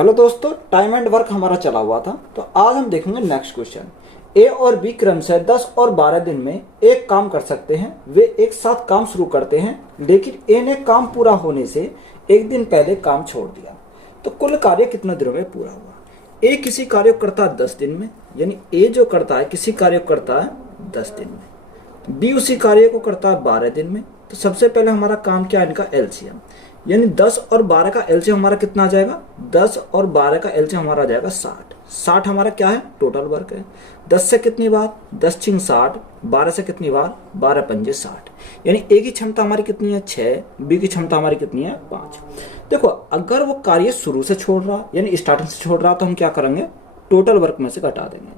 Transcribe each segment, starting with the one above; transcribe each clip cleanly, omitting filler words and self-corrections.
Hello दोस्तों, time and work हमारा चला हुआ था। तो आज हम देखेंगे नेक्स्ट क्वेश्चन। ए और बी क्रम से 10 और 12 दिन में एक काम कर सकते हैं। वे एक साथ काम शुरू करते हैं, लेकिन ए ने काम पूरा होने से एक दिन पहले काम छोड़ दिया। तो कुल कार्य कितने दिनों में पूरा हुआ? ए किसी कार्य को करता है 10 दिन में, यानी ए जो करता है किसी कार्य को करता है 10 दिन में। बी उसी कार्य को करता है 12 दिन में। तो सबसे पहले हमारा काम क्या है, इनका एलसीएम, यानी 10 और 12 का एलसीएम हमारा कितना आ जाएगा? 10 और 12 का एलसीएम हमारा आ जाएगा 60। 60 हमारा क्या है? टोटल वर्क है। 10 से कितनी बार? 10 छिंग 60। 12 से कितनी बार? 12 पंजे 60। यानी ए की क्षमता हमारी कितनी है? 6। बी की क्षमता हमारी कितनी है? 5। देखो, अगर वो कार्य शुरू से छोड़ रहा यानी स्टार्टिंग से छोड़ रहा तो हम क्या करेंगे? टोटल वर्क में से घटा देंगे।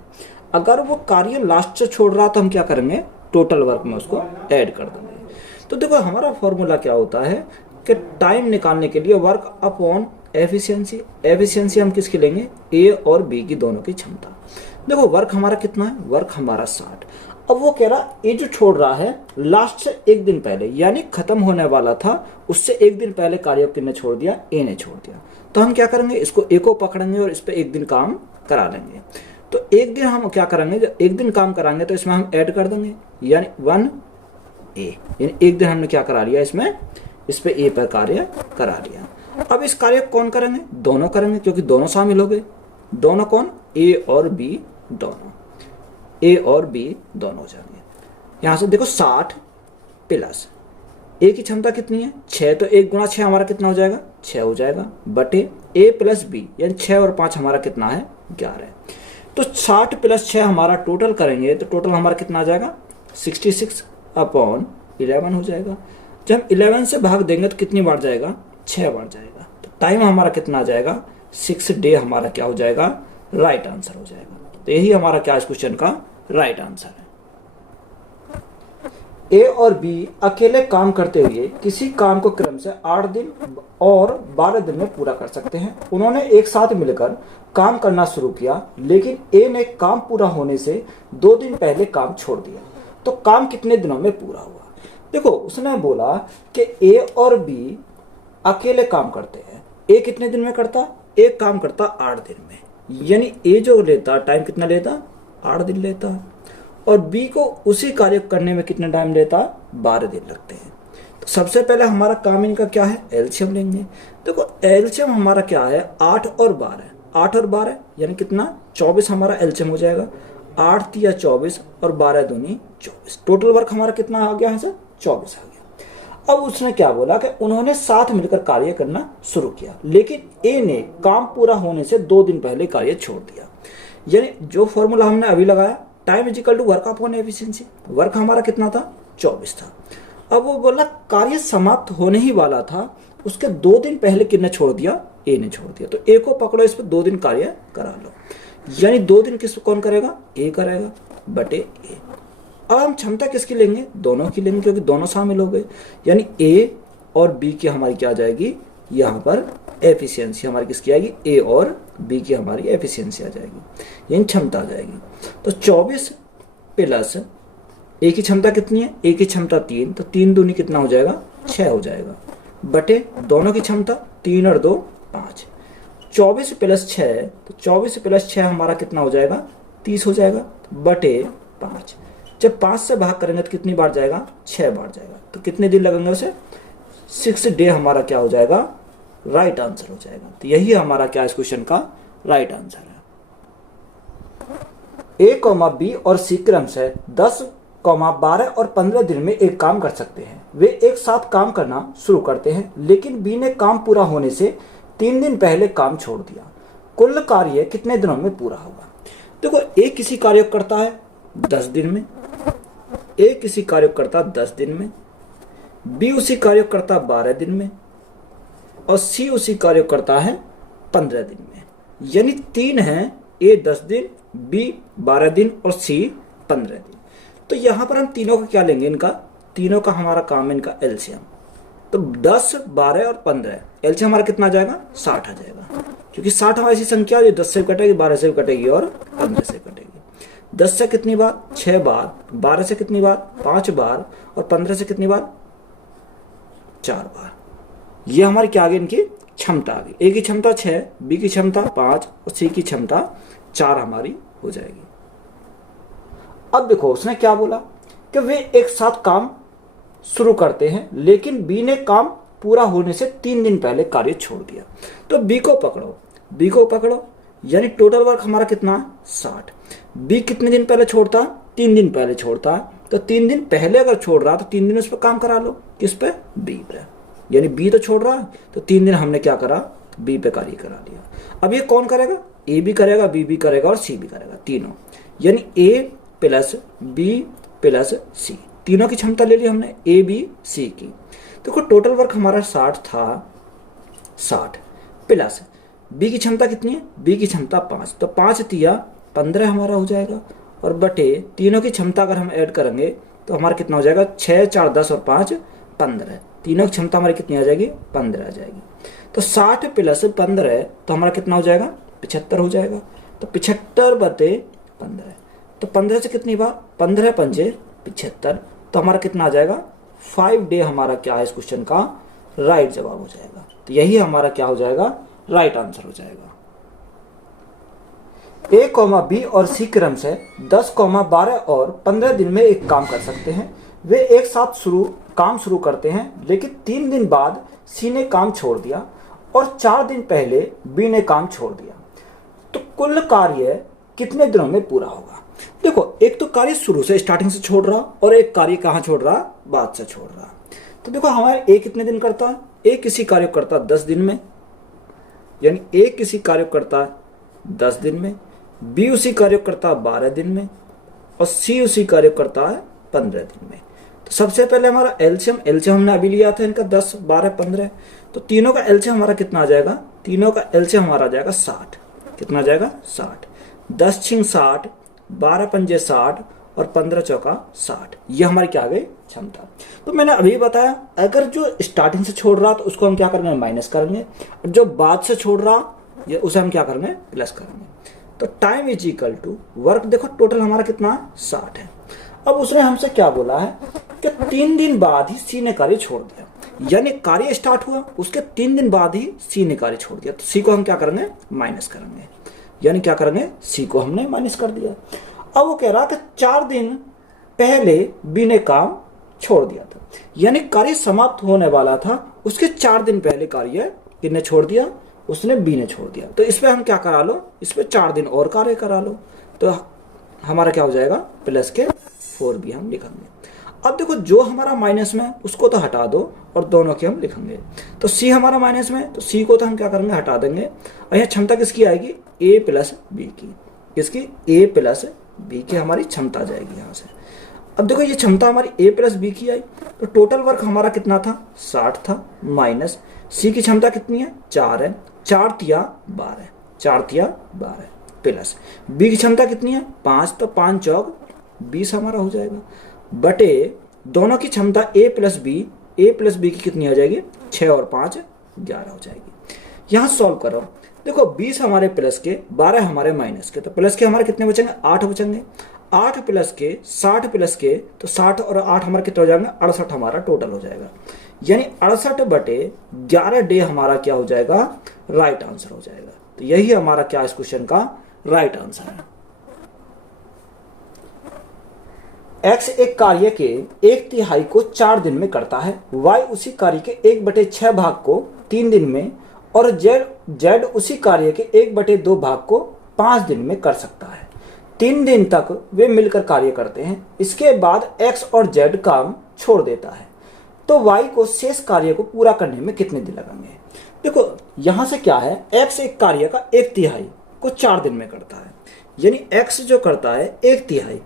अगर वो कार्य लास्ट से छोड़ रहा तो हम क्या करेंगे? टोटल वर्क में उसको ऐड कर देंगे। तो देखो, हमारा फॉर्मूला क्या होता है कि टाइम निकालने के लिए वर्क अपॉन एफिशिएंसी। एफिशिएंसी हम किसकी लेंगे? ए और बी की दोनों की क्षमता। देखो, वर्क हमारा कितना है? वर्क हमारा 60। अब वो कह रहा ए जो छोड़ रहा है लास्ट से एक दिन पहले, यानी खत्म होने वाला था उससे एक दिन पहले कार्य किसने छोड़ दिया? ए ने छोड़ दिया। तो हम क्या करेंगे? इसको ए को पकड़ेंगे और इस पर एक दिन काम करा लेंगे। तो एक दिन हम क्या करेंगे? जब एक दिन काम कराएंगे तो इसमें हम ऐड कर देंगे, यानी 1 ए, यानी एक दिन हमने क्या करा लिया इसमें? इस पे ए पर कार्य करा लिया। अब इस कार्य को कौन करेंगे? दोनों करेंगे, क्योंकि दोनों शामिल हो गए। दोनों कौन? ए और बी दोनों। ए और बी दोनों हो जाएंगे। यहां से देखो, 60 प्लस ए की क्षमता कितनी है? 6। तो 1 गुणा 6 हमारा कितना हो जाएगा? 6 हो जाएगा, बटे ए प्लस बी, यानी 6 और 5 हमारा कितना है? 11। तो 60 प्लस 6 हमारा टोटल करेंगे तो टोटल हमारा कितना आ जाएगा? 66 अपॉन 11 हो जाएगा। जब हम 11 से भाग देंगे तो कितनी बार जाएगा? 6 बार जाएगा। तो टाइम हमारा कितना आ जाएगा? 6 डे हमारा क्या हो जाएगा? राइट आंसर हो जाएगा। तो यही हमारा क्या इस क्वेश्चन का राइट आंसर है। ए और बी अकेले काम करते हुए किसी काम को क्रम से 8 दिन और 12 दिन में पूरा कर सकते हैं। उन्होंने एक साथ मिलकर काम करना शुरू किया, लेकिन ए ने काम पूरा होने से 2 दिन पहले काम छोड़ दिया। तो काम कितने दिनों में पूरा हुआ? देखो, उसने बोला कि ए और बी अकेले काम करते हैं। ए कितने दिन में करता? एक काम करता 8 दिन में, यानी ए जो लेता टाइम कितना लेता? 8 दिन लेता। और बी को उसी कार्य करने में कितना टाइम लेता? 12 दिन लगते हैं। तो सबसे पहले हमारा काम इनका क्या है? एलसीएम लेंगे। देखो, एलसीएम हमारा क्या है? 8 और 12। 8 और 12 यानी कितना? 24 हमारा एलसीएम हो जाएगा। 8 तिया 24 और 12 दूनी 24। टोटल वर्क हमारा कितना आ गया? यहाँ से 24 आ गया। अब उसने क्या बोला कि उन्होंने साथ मिलकर कार्य करना शुरू किया, लेकिन ए ने काम पूरा होने से 2 दिन पहले कार्य छोड़ दिया। यानी जो फॉर्मूला हमने अभी लगाया, time is equal to work upon efficiency. Work हमारा कितना था? 24 था। अब वो बोला कार्य समाप्त होने ही वाला था, उसके 2 दिन पहले किसने छोड़ दिया? ए ने छोड़ दिया। तो ए को पकड़ो, इस पर 2 दिन कार्य करा लो, यानी 2 दिन किस कौन करेगा? ए करेगा, बटे ए। अब हम क्षमता किसकी लेंगे? दोनों की लेंगे, क्योंकि दोनों शामिल हो गए। यानी ए और बी की हमारी क्या आ जाएगी? यहाँ पर एफिशिएंसी हमारी किसकी आएगी? ए और बी की हमारी एफिशिएंसी आ जाएगी, यानी क्षमता आ जाएगी। तो 24 प्लस ए की क्षमता कितनी है? ए की क्षमता 3, तो 3 दूनी कितना हो जाएगा? 6 हो जाएगा, बटे दोनों की क्षमता 3 और 2 5। 24 प्लस 6, तो 24 प्लस 6 हमारा कितना हो जाएगा? 30 हो जाएगा, बटे 5। जब 5 से भाग करेंगे तो कितनी बार जाएगा? 6 बार जाएगा। तो कितने दिन लगेंगे उसे? 6 डे हमारा क्या हो जाएगा? राइट आंसर हो जाएगा। तो यही हमारा क्या इस क्वेश्चन का राइट आंसर है। ए, बी और सी क्रम से 10, 12 और 15 दिन में एक काम कर सकते हैं। वे एक साथ काम करना शुरू करते हैं, लेकिन बी ने काम पूरा होने से 3 दिन पहले काम छोड़ दिया। कुल कार्य कितने दिनों में पूरा होगा? देखो, ए किसी कार्य को करता है 10 दिन में, ए किसी कार्य को करता 10 दिन में, बी उसी कार्य को करता 12 दिन में, और सी उसी कार्य को करता है 15 दिन में। यानी 3 हैं, ए 10 दिन, बी 12 दिन और सी 15 दिन। तो यहां पर हम तीनों का क्या लेंगे? इनका तीनों का हमारा काम है इनका एलसीएम। तो 10, 12 और 15 एलसीएम हमारा कितना आ जाएगा? 60 आ जाएगा, क्योंकि 60 हमारी ऐसी संख्या है जो 10 से कटेगी, 12 से कटेगी और 15 से कटेगी। 10 से कितनी बार? 6 बार। 12 से कितनी बार? 5 बार। और 15 से कितनी बार? 4 बार। ये हमारी क्या आ गई? इनकी क्षमता आ गई। ए की क्षमता 6, बी की क्षमता 5 और सी की क्षमता 4 हमारी हो जाएगी। अब देखो उसने क्या बोला कि वे एक साथ काम शुरू करते हैं, लेकिन बी ने काम पूरा होने से 3 दिन पहले कार्य छोड़ दिया। तो बी को पकड़ो, यानी टोटल वर्क हमारा कितना 60। बी कितने दिन पहले छोड़ता, 3 दिन पहले छोड़ता, तो 3 दिन पहले अगर छोड़ रहा तो 3 दिन उस पर काम करा लो। किस पे, बी पे, यानी बी तो छोड़ रहा है तो 3 दिन हमने क्या करा, बी पे कार्य करा लिया। अब ये कौन करेगा, ए भी करेगा, बी भी करेगा और सी भी करेगा, तीनों, यानी ए प्लस बी प्लस सी, तीनों की क्षमता ले ली हमने, ए बी सी की। देखो टोटल वर्क हमारा 60 था, 60 प्लस बी की क्षमता कितनी है, बी की क्षमता 5, तो 5 तिया 15 हमारा हो जाएगा, और बटे तीनों की क्षमता अगर हम ऐड करेंगे तो हमारा कितना हो जाएगा, 6 4 10 और 5 15, तीनों की क्षमता हमारी कितनी आ जाएगी, 15 आ जाएगी। तो 60 प्लस 15 तो हमारा कितना हो जाएगा, 75 हो जाएगा। तो 75 बटे 15, तो 15 से कितनी बार, 15 पंजे 75, तो हमारा कितना आ जाएगा, 5 डे हमारा क्या है इस क्वेश्चन का राइट जवाब हो जाएगा। तो यही हमारा क्या हो जाएगा, राइट आंसर हो जाएगा। ए कॉमा बी और सी क्रम से 10, 12 और 15 दिन में एक काम कर सकते हैं। वे एक साथ काम शुरू करते हैं, लेकिन 3 दिन बाद सी ने काम छोड़ दिया और 4 दिन पहले बी ने काम छोड़ दिया। तो कुल कार्य कितने दिनों में पूरा होगा। देखो एक तो कार्य शुरू से स्टार्टिंग से छोड़ रहा और एक कार्य कहाँ छोड़ रहा, बाद से छोड़ रहा। तो देखो हमारे ए कितने दिन करता है, ए किसी कार्य को करता 10 दिन में, यानी ए किसी कार्य को करता 10 दिन में, बी उसी कार्य को करता 12 दिन में और सी उसी कार्य को करता है 15 दिन में। तो सबसे पहले हमारा एलसीएम हमने अभी लिया था इनका 10 12 15, तो तीनों का एलसीएम हमारा कितना आ जाएगा, तीनों का एलसीएम हमारा आ जाएगा 60। कितना आ जाएगा 60, 10 छिंग 60, 12 पंजे 60 और 15 चौका 60, ये हमारी क्या आ गई क्षमता। तो मैंने अभी बताया अगर जो स्टार्टिंग से छोड़ रहा तो उसको हम क्या करेंगे, माइनस करेंगे, और जो बाद से छोड़ रहा ये उसे हम क्या करेंगे, प्लस करेंगे। तो time is equal to work, देखो टोटल हमारा कितना 60 है। अब उसने हमसे क्या बोला है कि 3 दिन बाद ही सी ने कार्य छोड़ दिया, यानी कार्य स्टार्ट हुआ उसके 3 दिन बाद ही सी ने कार्य छोड़ दिया। तो सी को हम क्या करेंगे, माइनस करेंगे, यानी क्या करेंगे, सी को हमने माइनस कर दिया। अब वो कह रहा कि 4 दिन पहले बी ने काम छोड़ दिया था, यानी कार्य समाप्त होने वाला था उसके 4 दिन पहले कार्य किसने छोड़ दिया, उसने बी ने छोड़ दिया। तो इस पे हम क्या करा लो, इस पे 4 दिन और कार्य करा लो, तो हमारा क्या हो जाएगा, प्लस के 4 भी हम लिखेंगे। अब देखो जो हमारा माइनस में उसको तो हटा दो और दोनों के हम लिखेंगे। तो सी हमारा माइनस में, तो सी को तो हम क्या करेंगे, हटा देंगे, और यहाँ क्षमता किसकी आएगी, ए प्लस बी की, किसकी, ए प्लस बी की हमारी क्षमता आ जाएगी यहाँ से। अब देखो ये क्षमता हमारी ए प्लस बी की आई, तो टोटल वर्क हमारा कितना था 60 था, माइनस सी की क्षमता कितनी है 4 है, 4 तिया 12, 4 तिया 12 प्लस बी की क्षमता कितनी है 5, तो 5 चौक 20 हमारा हो जाएगा, बटे दोनों की क्षमता ए प्लस बी की कितनी आ जाएगी 6 और 5 11 हो जाएगी। यहाँ सॉल्व करो, देखो 20 हमारे प्लस के, 12 हमारे माइनस के, तो प्लस के हमारे कितने बचेंगे 8 बचेंगे, 8 प्लस के 60 प्लस के, तो 60 और 8 हमारे कितने हो जाएंगे 68 हमारा टोटल हो जाएगा, यानी 68 बटे 11 डे हमारा क्या हो जाएगा, राइट आंसर हो जाएगा। तो यही हमारा क्या इस क्वेश्चन का राइट आंसर है। एक्स एक कार्य के 1/3 को 4 दिन में करता है, वाई उसी कार्य के 1/6 भाग को 3 दिन में और जेड उसी कार्य के 1/2 भाग को 5 दिन में कर सकता है। 3 दिन तक वे मिलकर कार्य करते हैं, इसके बाद एक्स और जेड काम छोड़ देता है, तो वाई को शेष कार्य को पूरा करने में कितने दिन लगेंगे। देखो यहां से क्या है, एक्स एक कार्य का 1/3 को 4 दिन में करता है, यानी एक्स जो करता है 1/3,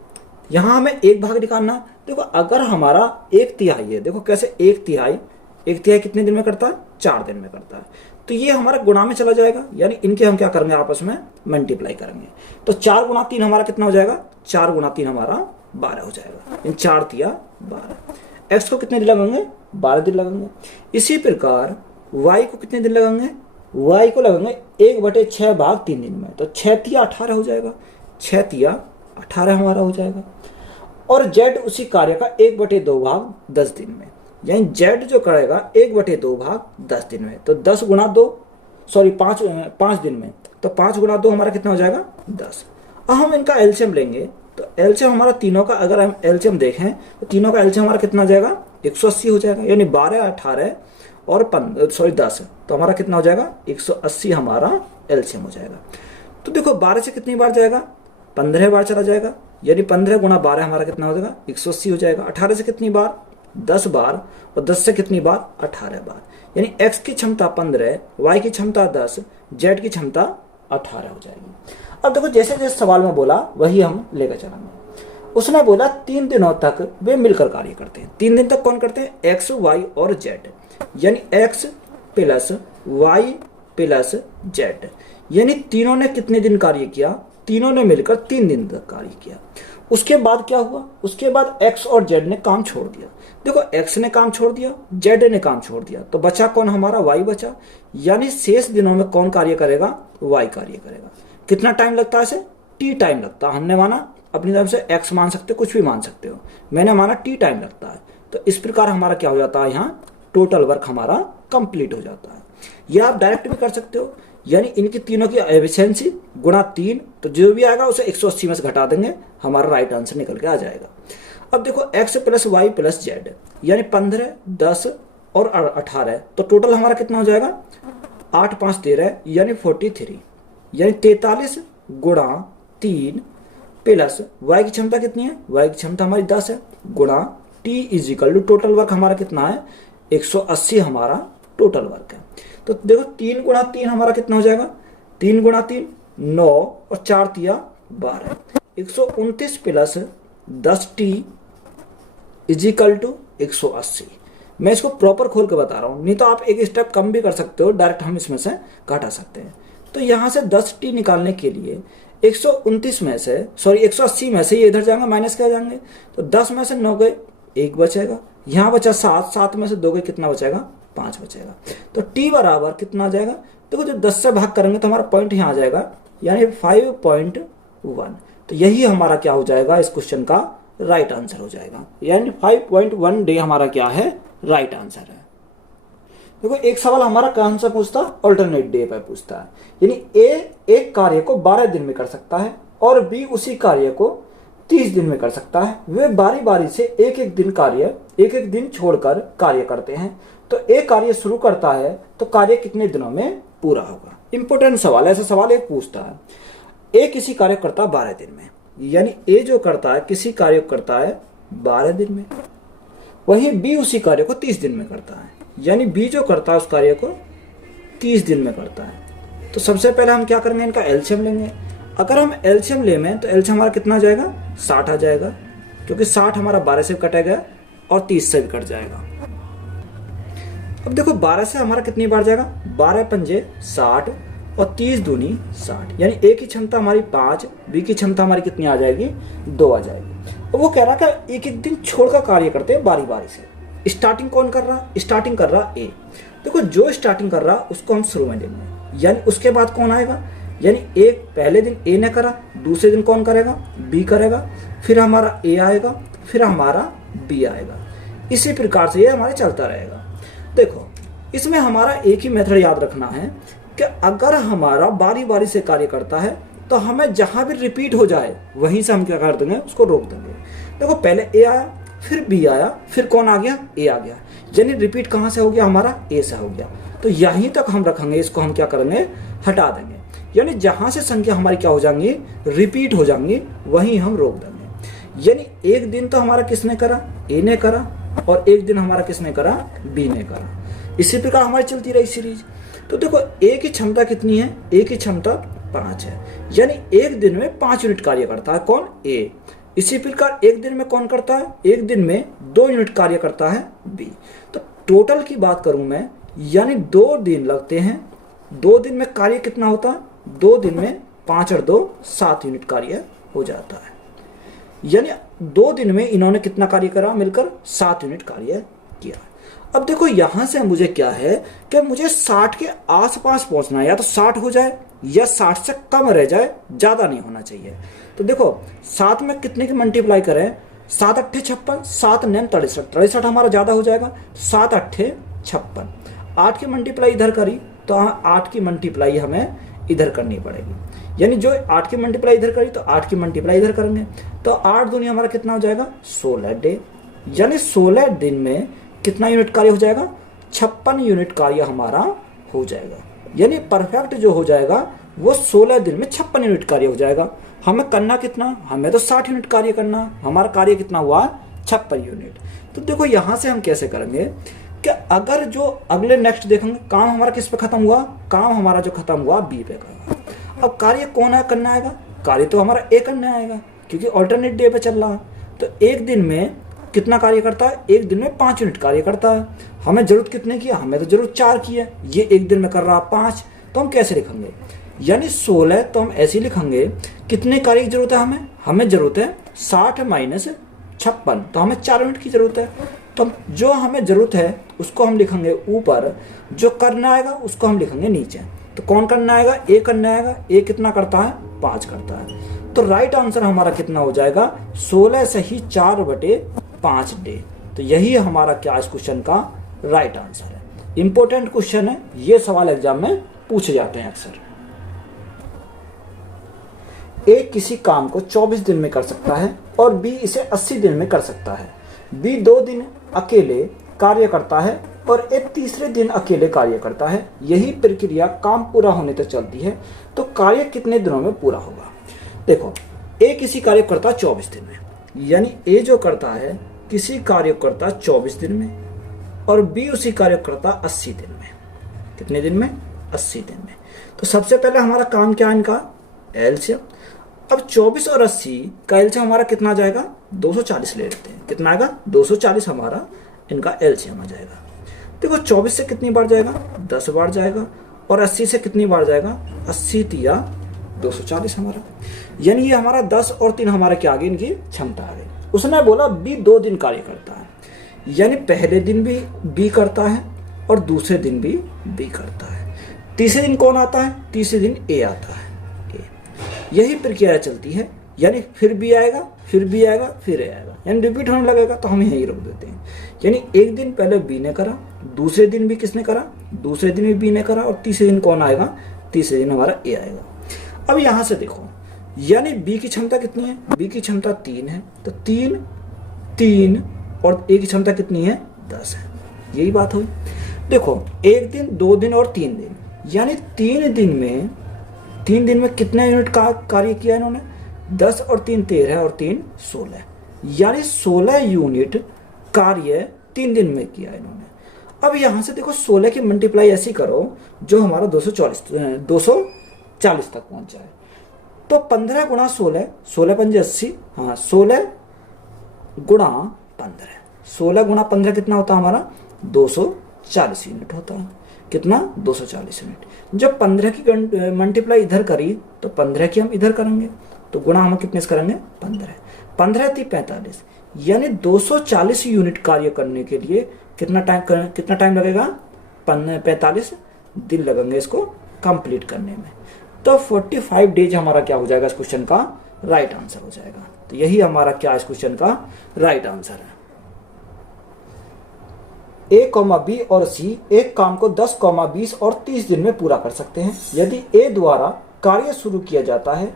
यहां हमें एक भाग निकालना। देखो अगर हमारा 1/3 है, देखो कैसे 1/3 कितने दिन में करता है 4 दिन में करता है, तो ये हमारा गुणा में चला जाएगा, यानी इनके हम क्या करेंगे आपस में मल्टीप्लाई करेंगे, तो 4 गुणा 3 हमारा कितना हो जाएगा, 4 गुणा 3 हमारा 12 हो जाएगा, इन 4 तिया 12। एक्स को कितने दिन लगेंगे 12 दिन लगेंगे। इसी प्रकार वाई को कितने दिन लगेंगे, वाई को लगेंगे 1/6 भाग 3 दिन में, तो 6 तिया 18 हो जाएगा, 6 तिया 18 हमारा हो जाएगा। और जेड उसी कार्य का 1/2 भाग 10 दिन में, यानी जेड जो करेगा 1/2 भाग 10 दिन में, तो 10 गुणा 2 सॉरी 5 दिन में, तो 5 गुणा 2 हमारा कितना हो जाएगा 10। अब हम इनका एलसीएम लेंगे, तो एलसीएम हमारा तीनों का, अगर हम एलसीएम देखें तो तीनों का एलसीएम हमारा कितना हो जाएगा 180 हो जाएगा, यानी 12, 18 और 10, तो हमारा कितना हो जाएगा 180 हमारा एलसीएम हो जाएगा। तो देखो 12 से कितनी बार जाएगा, 15 बार चला जाएगा, यानी 15 गुणा 12 हमारा कितना हो जाएगा 180 हो जाएगा। 18 से कितनी बार 10 बार, और 10 से कितनी बार 18 बार, यानी x की क्षमता 15, y की क्षमता 10, z की क्षमता 18 हो जाएगी। अब देखो जैसे जैसे सवाल में बोला वही हम लेकर चलेंगे। उसने बोला 3 दिनों तक वे मिलकर कार्य करते हैं। 3 दिन तक कौन करते हैं, x, y और z, यानी x plus y plus z, यानी तीनों ने कितने दिन कार्य किया, तीनों ने मिलकर 3 दिन तक कार्य किया। उसके बाद क्या हुआ, उसके बाद x और z ने काम छोड़ दिया। देखो x ने काम छोड़ दिया, z ने काम छोड़ दिया, तो बचा कौन, हमारा y बचा, यानी शेष दिनों में कौन कार्य करेगा, y कार्य करेगा। कितना टाइम लगता है इसे, t टाइम लगता है। हमने माना अपनी तरफ से x मान सकते हो, कुछ भी मान सकते हो, मैंने माना t टाइम लगता है। तो इस प्रकार हमारा क्या हो जाता है, यहाँ टोटल वर्क हमारा कंप्लीट हो जाता है। यह आप डायरेक्ट भी कर सकते हो, यानी इनकी तीनों की एफिशिएंसी गुणा 3, तो जो भी आएगा उसे 180 में से घटा देंगे, हमारा राइट आंसर निकल के आ जाएगा। अब देखो x plus Y plus Z, यानी 15, 10 और 18, तो टोटल हमारा कितना हो जाएगा 8, 5, 13, यानी 43, यानी 43 गुणा 3 प्लस y की क्षमता कितनी है, y की क्षमता हमारी 10 है, गुणा t is equal to total work हमारा कितना है 180 हमारा टोटल वर्क है। तो देखो 3 गुणा 3 हमारा कितना हो जाएगा, 3 गुणा 3 9 और 4 तिया 12, 129 प्लस 10t इजिकल टू 180। मैं इसको प्रॉपर खोल के बता रहा हूँ, नहीं तो आप एक स्टेप कम भी कर सकते हो, डायरेक्ट हम इसमें से घटा सकते हैं। तो यहाँ से 10t निकालने के लिए 129 में से, सॉरी 180 में से ये इधर जाएंगे, माइनस क्या जाएंगे, तो 10 में से 9 गए, 1 बचेगा, यहाँ बचा 7, 7 में से 2 गए, कितना बचेगा 5 बचेगा। तो t बराबर कितना आ जाएगा, देखो जब 10 से भाग करेंगे तो हमारा पॉइंट यहाँ आ जाएगा, यानी 5.1। तो यही हमारा क्या हो जाएगा, इस क्वेश्चन का राइट आंसर हो जाएगा, यानी 5.1 डे हमारा क्या है, राइट आंसर है। देखो एक सवाल हमारा कौन सा पूछता, अल्टरनेट डे पर पूछता है, यानी ए एक कार्य को 12 दिन में कर सकता है और बी उसी कार्य को 30 दिन में कर सकता है। वे बारी बारी से एक एक दिन छोड़कर कार्य करते हैं। तो एक कार्य शुरू करता है तो कार्य कितने दिनों में पूरा होगा। इंपॉर्टेंट सवाल, ऐसा सवाल एक पूछता है, ए किसी कार्य करता है 12 दिन में, यानी ए जो करता है किसी कार्य को करता है 12 दिन में, वहीं बी उसी कार्य को 30 दिन में करता है, यानी बी जो करता है उस कार्य को 30 दिन में करता है। तो सबसे पहले हम क्या करेंगे, इनका एलसीएम लेंगे। अगर हम एलसीएम लें तो एलसीएम हमारा कितना आ जाएगा 60 आ जाएगा, क्योंकि 60 हमारा 12 से कटेगा और 30 से भी कट जाएगा। अब देखो 12 से हमारा कितनी बार जाएगा, 12 पंजे 60 और 30 दूनी 60, यानी ए की क्षमता हमारी 5, बी की क्षमता हमारी कितनी आ जाएगी 2 आ जाएगी। अब वो कह रहा था एक एक दिन छोड़कर कार्य करते हैं बारी बारी से। स्टार्टिंग कौन कर रहा, स्टार्टिंग कर रहा ए। देखो जो स्टार्टिंग कर रहा उसको हम शुरू में लेंगे, यानी उसके बाद कौन आएगा, यानी एक पहले दिन ए ने करा, दूसरे दिन कौन करेगा बी करेगा, फिर हमारा ए आएगा, फिर हमारा बी आएगा। इसी प्रकार से ये हमारे चलता रहेगा। देखो इसमें हमारा एक ही मेथड याद रखना है कि अगर हमारा बारी बारी से कार्य करता है तो हमें जहां भी रिपीट हो जाए वहीं से हम क्या कर देंगे, उसको रोक देंगे। देखो पहले ए आया, फिर बी आया, फिर कौन आ गया, ए आ गया, यानी रिपीट कहां से हो गया, हमारा ए से हो गया। तो यहीं तक हम रखेंगे, इसको हम क्या करेंगे, हटा देंगे, यानी जहां से संख्या हमारी क्या हो जाएंगी, रिपीट हो जाएंगी, वहीं हम रोक देंगे। यानी एक दिन तो हमारा किसने करा, ए ने करा, और एक दिन हमारा किसने करा, बी ने करा। इसी प्रकार हमारी चलती रही सीरीज। तो देखो ए की क्षमता कितनी है, ए की क्षमता 5 है, यानी एक दिन में 5 यूनिट कार्य करता है कौन, ए। इसी प्रकार एक दिन में कौन करता है, एक दिन में 2 यूनिट कार्य करता है बी। तो टोटल की बात करूं मैं, यानी 2 दिन लगते हैं, 2 दिन में कार्य कितना होता है, 2 दिन में 5 और 2 7 यूनिट कार्य हो जाता है। यानी 2 दिन में इन्होंने कितना कार्य करा, मिलकर 7 यूनिट कार्य किया। अब देखो यहां से मुझे क्या है कि मुझे 60 के आसपास पहुंचना है, या तो 60 हो जाए या 60 से कम रह जाए, ज्यादा नहीं होना चाहिए। तो देखो 7 में कितने की मल्टीप्लाई करें, 7 अट्ठे 56, 7 9 63, 63 हमारा ज्यादा हो जाएगा, 7 अट्ठे 56, 8 की मल्टीप्लाई इधर करी तो 8 की मल्टीप्लाई हमें इधर करनी पड़ेगी, यानी जो 8 की मल्टीप्लाई इधर करी तो 8 की मल्टीप्लाई इधर करेंगे, तो 8 दूनी हमारा कितना हो जाएगा 16 डे, यानी 16 दिन में कितना यूनिट कार्य हो जाएगा 56 यूनिट कार्य हमारा हो जाएगा, यानी परफेक्ट जो हो जाएगा वो 16 दिन में 56 यूनिट कार्य हो जाएगा। हमें करना कितना, हमें तो 60 यूनिट कार्य करना, हमारा कार्य कितना हुआ 56 यूनिट। तो देखो यहाँ से हम कैसे करेंगे कि अगर जो अगले नेक्स्ट देखेंगे काम हमारा किस पे खत्म हुआ, काम हमारा जो खत्म हुआ बी पे का। अब कार्य कौन है करना आएगा, कार्य तो हमारा ए करना आएगा क्योंकि ऑल्टरनेट डे पे चल रहा है। तो एक दिन में कितना कार्य करता है, एक दिन में 5 यूनिट कार्य करता है। हमें जरूरत कितने की है, हमें तो जरूरत 4 की है, ये एक दिन में कर रहा 5, तो हम कैसे लिखेंगे, यानी 16 तो हम ऐसे ही लिखेंगे कितने कार्य की जरूरत है हमें जरूरत है 60 माइनस 56, तो हमें 4 यूनिट की जरूरत है। तो जो हमें जरूरत है उसको हम लिखेंगे ऊपर, जो करना आएगा उसको हम लिखेंगे नीचे। तो कौन करना आएगा, ए करना आएगा, ए कितना करता है 5 करता है। तो राइट आंसर हमारा कितना हो जाएगा 16 से ही 4/5 डे। तो यही हमारा क्या इस क्वेश्चन का राइट आंसर है। इंपॉर्टेंट क्वेश्चन है, ये सवाल एग्जाम में पूछे जाते हैं अक्सर। ए किसी काम को 24 दिन में कर सकता है और बी इसे 80 दिन में कर सकता है। बी 2 दिन अकेले कार्य करता है और ए तीसरे दिन अकेले कार्य करता है। यही प्रक्रिया काम पूरा होने तक चलती है, तो कार्य कितने दिनों में पूरा होगा। देखो ए किसी कार्य करता है 24 दिन में, यानी ए जो करता है किसी कार्य करता 24 दिन में और बी उसी कार्य करता 80 दिन में। कितने दिन में 80 दिन में। तो सबसे पहले हमारा काम क्या है इनका एलसीएम। अब 24 और 80 का एलसीएम हमारा कितना आ जाएगा 240 ले लेते हैं। कितना आएगा 240 हमारा इनका एलसीएम आ जाएगा। देखो 24 से कितनी बार जाएगा 10 बार जाएगा और 80 से कितनी बार जाएगा 80 तिया 240 हमारा, यानी ये हमारा 10 और 3 हमारा क्या आ गई इनकी क्षमता आ गई। उसने बोला बी 2 दिन कार्य करता है, यानी पहले दिन भी बी करता है और दूसरे दिन भी बी करता है। तीसरे दिन कौन आता है, तीसरे दिन ए आता है। यही प्रक्रिया चलती है, यानी फिर भी आएगा फिर भी आएगा फिर ए आएगा, यानी रिपीट होने लगेगा। तो हम यहीं रोक देते हैं, यानी एक दिन पहले बी ने करा, दूसरे दिन भी किसने करा, दूसरे दिन भी बी ने करा और तीसरे दिन कौन आएगा, तीसरे दिन हमारा ए आएगा। अब यहां से देखो, यानी बी की क्षमता कितनी है, बी की क्षमता 3 है, तो 3 और ए की क्षमता कितनी है 10 है। यही बात हुई। देखो एक दिन 2 दिन और 3 दिन, यानी 3 दिन में कितने यूनिट का कार्य किया इन्होंने 10 और 3 13 और 3 16, यानी 16 यूनिट कार्य 3 दिन में किया इन्होंने। अब यहां से देखो 16 की मल्टीप्लाई ऐसी करो जो हमारा 240 तक पहुंच जाए। तो 15 गुणा 16, 16 पंजे 80, हाँ 16 गुणा 15, 16 गुणा 15 कितना होता है हमारा 240 यूनिट होता है। कितना 240 यूनिट। जब 15 की मल्टीप्लाई इधर करी तो 15 की हम इधर करेंगे, तो गुणा हम कितने से करेंगे 15 थी 45, यानी 240 यूनिट कार्य करने के लिए कितना टाइम लगेगा 45 दिन लगेंगे इसको कंप्लीट करने में। तो 45 डेज हमारा क्या हो जाएगा इस क्वेश्चन का राइट आंसर हो जाएगा। तो यही हमारा क्या इस क्वेश्चन का राइट आंसर है। ए, बी और सी एक काम को 10, 20 और 30 दिन में पूरा कर सकते हैं। यदि ए द्वारा कार्य शुरू किया जाता है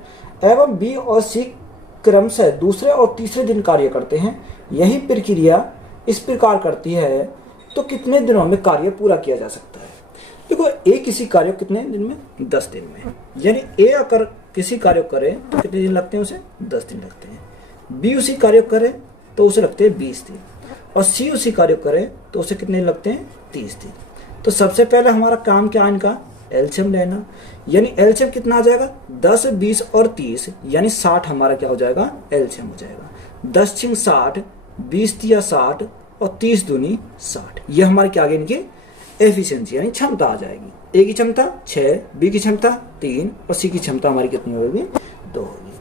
एवं बी और सी क्रमशः दूसरे और तीसरे दिन कार्य करते हैं, यही प्रक्रिया इस प्रकार करती है, तो कितने दिनों में कार्य पूरा किया जा सकता है। देखो ए किसी कार्य कितने दिन में 10 दिन में, यानी ए अगर किसी कार्य करे तो कितने दिन लगते हैं उसे 10 दिन लगते हैं। बी उसी कार्य करे तो उसे लगते हैं 20 दिन और सी उसी कार्य करे तो उसे कितने लगते हैं 30 दिन। तो सबसे पहले हमारा काम क्या है इनका एलसीएम लेना, यानी एलसीएम कितना आ जाएगा 10, 20 और 30, यानी 60 हमारा क्या हो जाएगा एलसीएम हो जाएगा। 10 छिंग 60, 20 तिया 60 और 30 दूनी 60, ये हमारे क्या आ गए इनकी एफिशिएंसी यानी क्षमता आ जाएगी। ए की क्षमता 6, बी की क्षमता 3 और सी की क्षमता हमारी कितनी होगी 2 होगी।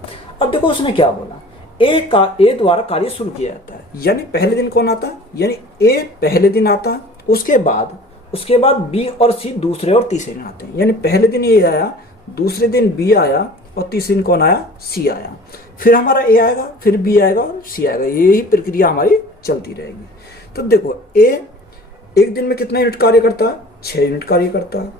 अब देखो उसने क्या बोला, ए द्वारा कार्य शुरू किया जाता है, यानी पहले दिन कौन आता है, यानी ए पहले दिन आता है, उसके बाद बी और सी दूसरे और तीसरे दिन आते हैं, यानी पहले दिन ए आया, दूसरे दिन बी आया और तीसरे दिन कौन आया सी आया, फिर हमारा ए आएगा, फिर बी आएगा और सी आएगा, यही प्रक्रिया हमारी चलती रहेगी। तो देखो ए एक दिन में कितना यूनिट कार्य करता है 6 यूनिट कार्य करता है,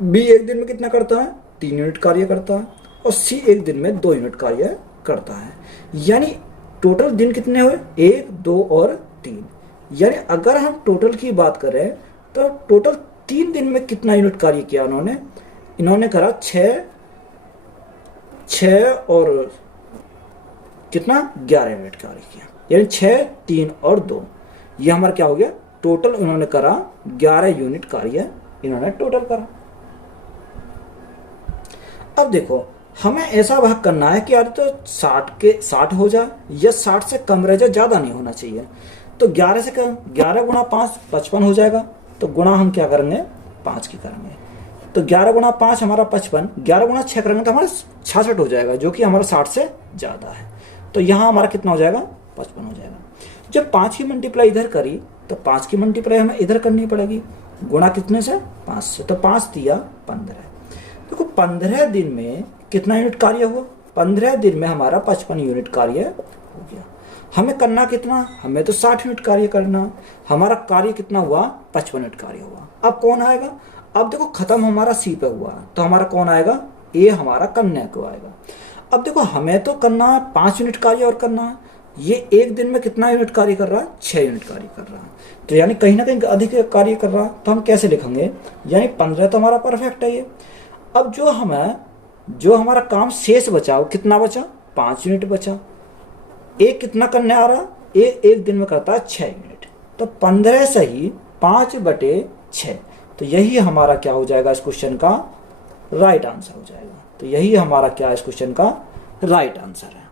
बी एक दिन में कितना करता है, 3 यूनिट कार्य करता है, और सी एक दिन में 2 यूनिट कार्य करता है। यानी टोटल दिन कितने हुए, 1, 2 और 3। यानी अगर हम टोटल की बात करें तो टोटल 3 दिन में कितना यूनिट कार्य किया इन्होंने करा 6 और कितना 11 यूनिट कार्य किया। यानी 6, 3 और 2, ये हमारा क्या हो गया, टोटल इन्होंने करा 11 यूनिट कार्य इन्होंने टोटल करा। अब देखो हमें ऐसा भाग करना है कि यार तो 60 हो जाए या 60 से कम रह जाए, ज्यादा नहीं होना चाहिए। तो 11 से कम, 11 गुणा 5 55 हो जाएगा। तो गुणा हम क्या करेंगे, 5 की करेंगे। तो 11 गुणा 5 हमारा 55, 11 गुणा 6 करेंगे तो हमारा 66 हो जाएगा, जो कि हमारा 60 से ज्यादा है। तो यहाँ हमारा कितना हो जाएगा, 55 हो जाएगा। जब 5 की मल्टीप्लाई इधर करी तो 5 की मल्टीप्लाई हमें इधर करनी पड़ेगी, गुणा कितने से, 5 से। तो 5 दिया 15। देखो 15 दिन में कितना यूनिट कार्य हुआ, 15 दिन में हमारा 55 यूनिट कार्य हो गया। हमें करना कितना, हमें तो 60 यूनिट कार्य करना। हमारा कार्य कितना हुआ, 55 यूनिट कार्य हुआ। अब कौन आएगा, अब देखो खत्म हमारा सी पे हुआ, तो हमारा कौन आएगा, ए हमारा कन्या को आएगा। अब देखो हमें तो करना है 5 यूनिट कार्य और करना है। ये एक दिन में कितना यूनिट कार्य कर रहा है, 6 यूनिट कार्य कर रहा है। तो यानी कहीं ना कहीं अधिक कार्य कर रहा है। तो हम कैसे लिखेंगे, यानी 15 तो हमारा परफेक्ट है ये। अब जो हमारा काम शेष बचा, कितना बचा, 5 यूनिट बचा। एक कितना करने आ रहा, एक दिन में करता है 6 यूनिट। तो 15 से ही 5/6। तो यही हमारा क्या हो जाएगा, इस क्वेश्चन का राइट आंसर हो जाएगा। तो यही हमारा क्या इस क्वेश्चन का राइट आंसर है।